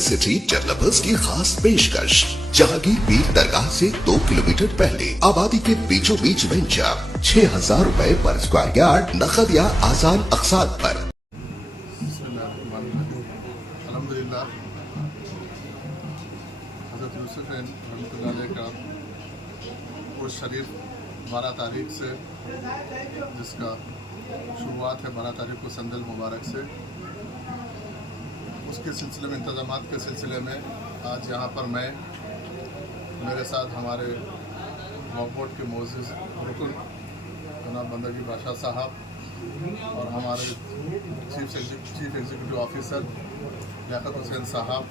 City developers की खास पेशकश जहांगीर पीर दरगाह से 2 किलोमीटर पहले आबादी के बीचों बीच वेंचर 6,000 रुपए पर स्क्वायर यार्ड नकद या आसान अकसात पर। अल्हम्दुलिल्लाह हज़रत यूसुफ रहमतुल्लाह अलैह का उर्स शरीफ 12 तारीख से, जिसका शुरुआत है 12 तारीख को संदल मुबारक से, उसके सिलसिले में इंतज़ामात के सिलसिले में आज यहाँ पर मैं, मेरे साथ हमारे वक्फ बोर्ड के मोअज़्ज़िज़ रुकन जनाब बंदगी बादशाह साहब और हमारे chief executive officer Liaquat Hussain साहब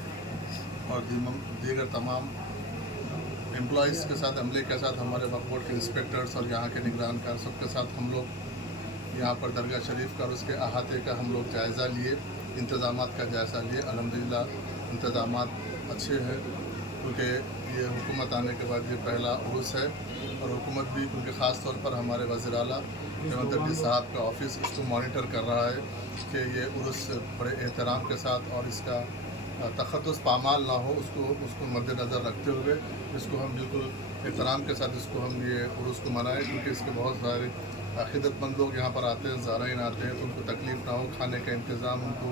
और दीगर तमाम एम्प्लॉइज़ के साथ, अमले के साथ, हमारे वक्फ बोर्ड के इंस्पेक्टर्स और यहाँ के निगरानकार सबके साथ हम लोग यहाँ पर दरगाह शरीफ का और उसके अहाते का हम लोग जायज़ा लिए, इंतज़ामात का जायज़ा लिए। अल्हम्दुलिल्लाह इंतज़ामात अच्छे हैं, क्योंकि ये हुकूमत आने के बाद ये पहला उर्स है और हुकूमत भी, क्योंकि ख़ास तौर पर हमारे वज़ीर आला हेमंत रेड्डी साहब का ऑफिस इसको मॉनिटर कर रहा है कि ये उर्स बड़े एहतराम के साथ और इसका तख़द्दुस पामाल ना हो, उसको मद्देनज़र रखते हुए इसको हम बिल्कुल एहतराम के साथ इसको हम ये उर्स को मनाएं, क्योंकि इसके बहुत सारे अक़ीदतमंद लोग यहाँ पर आते हैं, ज़ाराइन आते हैं, तो उनको तकलीफ़ ना हो, खाने का इंतज़ाम, उनको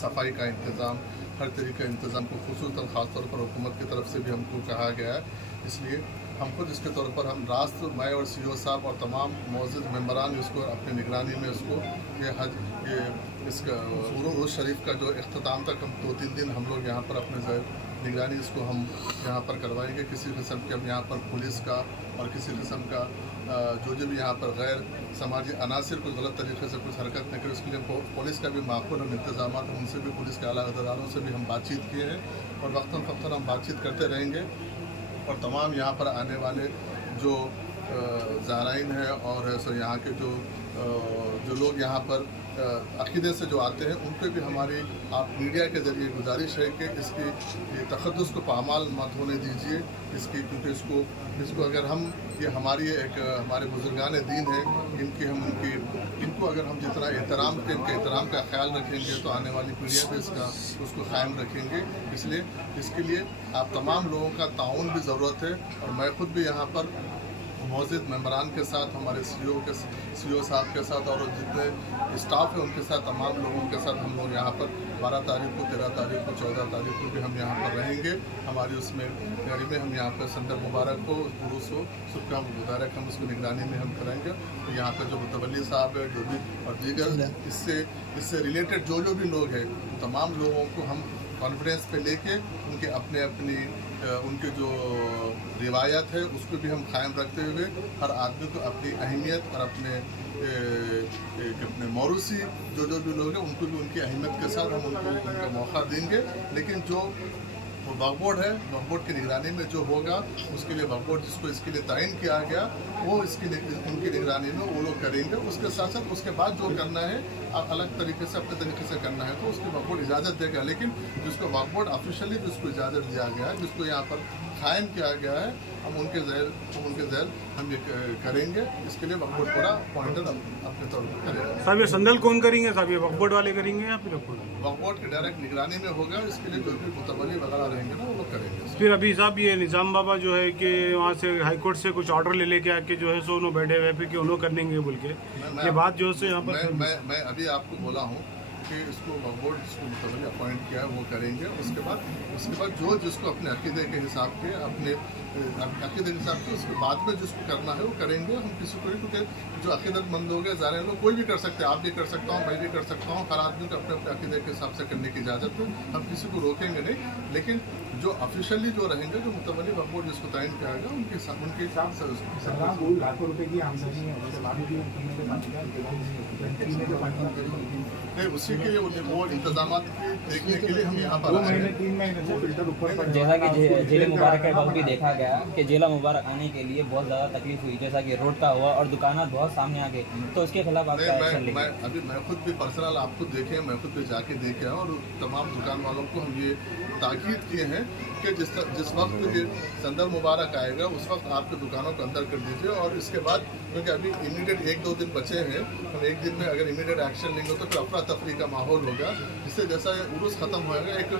सफाई का इंतज़ाम, हर तरीके का इंतज़ाम को खुसूसन ख़ास तौर पर हुकूमत की तरफ से भी हमको कहा गया है। इसलिए हम खुद इसके तौर पर हम रास्त मैं और CEO साहब और तमाम मोअज़्ज़िज़ मेंबरान इसको अपनी निगरानी में इसको इसका उर्स शरीफ का जो इख्तिताम तक हम 2-3 दिन हम लोग यहाँ पर अपने निगरानी इसको हम यहाँ पर करवाएंगे। किसी किस्म के हम यहाँ पर पुलिस का और किसी किस्म का जो भी यहाँ पर गैर समाजी अनासिर कुछ गलत तरीके से कुछ हरकत नहीं करे, उसके लिए पुलिस का भी माकूल और इंतजाम हम उनसे भी, पुलिस के आला अहदेदारों से भी हम बातचीत किए हैं और वक्तन फ़क्तन हम बातचीत करते रहेंगे। और तमाम यहाँ पर आने वाले जो ज़ाराइन हैं और यहाँ के जो लोग यहाँ पर अक़ीदे से जो आते हैं, उन पर भी हमारी आप मीडिया के ज़रिए गुजारिश है कि इसकी ये तख़द्दुस को पामाल मत होने दीजिए इसकी, क्योंकि इसको अगर हम ये हमारी एक हमारे बुजुर्गान दीन है, इनको अगर हम जितना एहतराम के इनके एहतराम का ख्याल रखेंगे तो आने वाली पीढ़ियाँ भी उसको कायम रखेंगे। इसलिए इसके लिए आप तमाम लोगों का ताउन भी ज़रूरत है और मैं ख़ुद भी यहाँ पर मौजूद मेंबरान के साथ, हमारे CEO साहब के साथ और जितने स्टाफ है उनके साथ, तमाम लोगों के साथ हम लोग यहाँ पर 12 तारीख को, 13 तारीख को, 14 तारीख को भी हम यहाँ पर रहेंगे। हमारी उसमें गाड़ी में हम यहाँ पर संदल मुबारक को, उर्स को, सुबह हम मुबारक हम उसको निगरानी में हम कराएंगे। तो यहाँ पर जो मुतवल्ली साहब है, जो भी और दीगर इससे रिलेटेड जो भी लोग हैं, तमाम लोगों को हम कॉन्फ्रेंस पे लेके उनकी उनके जो रिवायत है उसको भी हम कायम रखते हुए हर आदमी को अपनी अहमियत और अपने मौरूसी जो भी लोग हैं उनको भी उनकी अहमियत के साथ हम उनका मौका देंगे। लेकिन जो वक्फ बोर्ड है, वक्फ बोर्ड की निगरानी में जो होगा उसके लिए वक्फ बोर्ड जिसको इसके लिए तयन किया गया वो उनकी निगरानी में वो लोग करेंगे। उसके साथ साथ उसके बाद जो करना है अलग तरीके से, अपने तरीके से करना है तो उसको वक्फ बोर्ड इजाज़त देगा। लेकिन जिसको वक्फ बोर्ड ऑफिशियली जिसको इजाज़त दिया गया है, जिसको यहाँ पर कायम किया गया है, हम उनके ज़हर हम ये करेंगे। इसके लिए वक्फ बोर्ड पूरा पॉइंटर अपने तौर पर करेगा। साहब ये संदल कौन करेंगे साहब, ये वक्फ बोर्ड वाले करेंगे या फिर वक्फ बोर्ड के डायरेक्ट निगरानी में होगा। इसके लिए जो भी मुतवल्ली वगैरह रहेंगे ना वो लोग करेंगे। फिर अभी साहब ये निज़ाम बाबा जो है कि वहाँ से हाई कोर्ट से कुछ ऑर्डर ले लेके आके जो है सो उन्होंने बैठे हुए फिर कि उन्होंने करनेंगे बोल के ये बात जो है यहाँ पर मैं अभी आपको बोला हूँ कि इसको वक्फ बोर्ड जिसको मुतवल्ली अपॉइंट किया है वो करेंगे। उसके बाद जो जिसको अपने अक़ीदे के हिसाब के अक़ीदे के हिसाब से उसके बाद में जिसको करना है वो करेंगे। हम किसी को, क्योंकि जो अक़ीदतमंद लोग हैं, ज़ाहिर लोग, कोई भी कर सकते हैं, आप भी कर सकता हूँ, मैं भी कर सकता हूँ, हर आदमी को अपने अक़ीदे के हिसाब से करने की इजाज़त है, हम किसी को रोकेंगे नहीं। लेकिन जो ऑफिशियली जो रहेंगे, जो मुतवल्ली वक्फ बोर्ड जिसको तयन किया गया उनके हिसाब से लाखों रुपए की आमदनी है, नहीं, उसी के लिए वो इंतजाम देखने के लिए हम यहाँ पर 2-3 महीने से फिल्टर ऊपर। जैसा कि जेल मुबारक के वक्त भी देखा गया कि जेल मुबारक आने के लिए बहुत ज़्यादा तकलीफ हुई, जैसा कि रोड का हुआ और दुकानात बहुत सामने आ गए, तो उसके खिलाफ आप क्या एक्शन लेंगे? मैं खुद भी पर्सनल आपको देखे, मैं खुद भी जाके देखे हैं और तमाम दुकान वालों को हम ये ताकीद किए हैं कि जिस वक्त ये संदल मुबारक आएगा उस वक्त आपके दुकानों को अंदर कर दीजिए। और इसके बाद, क्योंकि अभी इमीडिएट 1-2 दिन बचे हैं, हम एक दिन में अगर इमीडिएट एक्शन लेंगे तो फिर अफरा तफरी का माहौल होगा, जिससे जैसा उर्स ख़त्म होएगा एक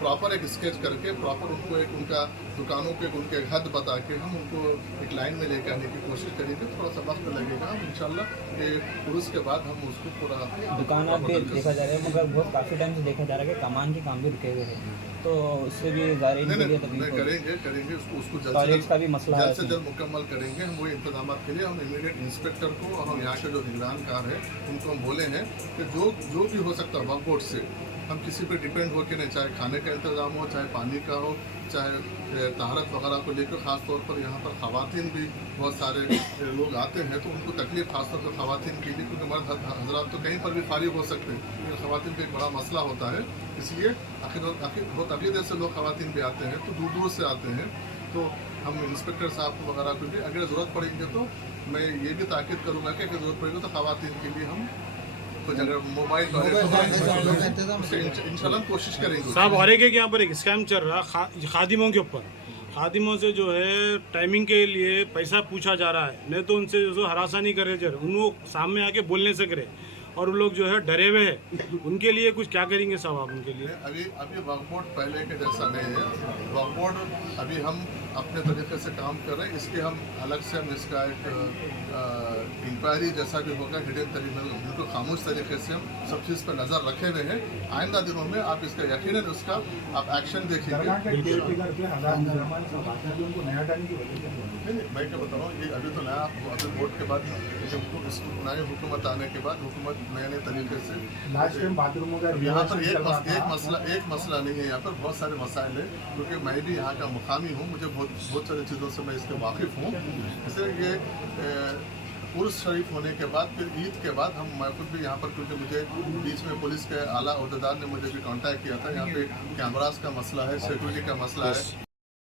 प्रॉपर एक स्केच करके प्रॉपर उनको एक उनका दुकानों के उनके हद बता के हम उनको एक लाइन में लेकर आने की कोशिश करेंगे। थोड़ा सा वक्त लगेगा, हम इंशाल्लाह ये उर्स के बाद हम उसको पूरा दुकान पे देखा जा रहा है, मगर बहुत काफ़ी टाइम से देखा जा रहा है कि कमान के काम भी रुके हुए हैं, तो उससे भी करेंगे उसको टॉयलेट्स का भी मसला है, जल्द से जल्द मुकम्मल करेंगे हम वो इंतजाम के लिए। हम इमीडिएट इंस्पेक्टर को और हम यहाँ के जो निगरानकार है उनको हम बोले हैं कि जो भी हो सकता है वक्फ बोर्ड से हम किसी पे डिपेंड हो के नहीं, चाहे खाने का इंतज़ाम हो, चाहे पानी का हो, चाहे तहारत वगैरह को लेकर ख़ास तौर पर यहाँ पर ख़वातीन भी बहुत सारे लोग आते हैं तो उनको तकलीफ खास तौर पर ख़वातीन के लिए, क्योंकि मर्द हजरात तो कहीं पर भी फारिग हो सकते हैं, लेकिन ख़वातीन का एक बड़ा मसला होता है। इसलिए आखिर बहुत अगली देर से लोग ख़वातीन भी आते हैं, तो दूर दूर से आते हैं। तो हम इंस्पेक्टर साहब वगैरह को भी अगर ज़रूरत पड़ेगी तो मैं ये भी ताकीद करूँगा कि अगर ज़रूरत पड़ेगी तो ख़वातीन के लिए हम कुछ अगर मोबाइल इंशाल्लाह कोशिश करेंगे। साहब और एक यहाँ पर एक स्कैम चल रहा खादिमों के ऊपर, खादिमों से जो है टाइमिंग के लिए पैसा पूछा जा रहा है, नहीं तो उनसे जो हरासा नहीं करे, उनको सामने आके बोल नहीं सक रहे और वो लोग जो है डरे हुए हैं, उनके लिए कुछ क्या करेंगे साहब आप उनके लिए? अभी वक्फ बोर्ड पहले के जैसा नहीं है। वक्फ बोर्ड अभी हम अपने तरीके से काम कर रहे हैं, इसके हम अलग से हम इसका एक इंक्वायरी जैसा भी होगा हिडन तरीके में बिल्कुल खामोश तरीके से हम सब चीज़ पर नज़र रखे हुए हैं। आइंदा दिनों में आप इसका यकीनन उसका आप एक्शन देखेंगे। मैं क्या बता रहा हूँ, ये अभी तो नया अभी बोर्ड के बाद नई हुकूमत आने के बाद हुकूमत नए नए तरीके से यहाँ पर एक मसला नहीं है, यहाँ पर बहुत सारे मसाइल हैं, क्योंकि मैं भी यहाँ का मुकामी हूँ, मुझे बहुत सारी चीज़ों से मैं इसके वाकिफ़ हूँ। इसलिए ये उर्स शरीफ होने के बाद फिर ईद के बाद मैं खुद भी यहाँ पर, क्योंकि मुझे बीच में पुलिस के आला अहदेदार ने मुझे भी कांटेक्ट किया था, यहाँ पे कैमरास का मसला है, सिक्योरिटी का मसला है,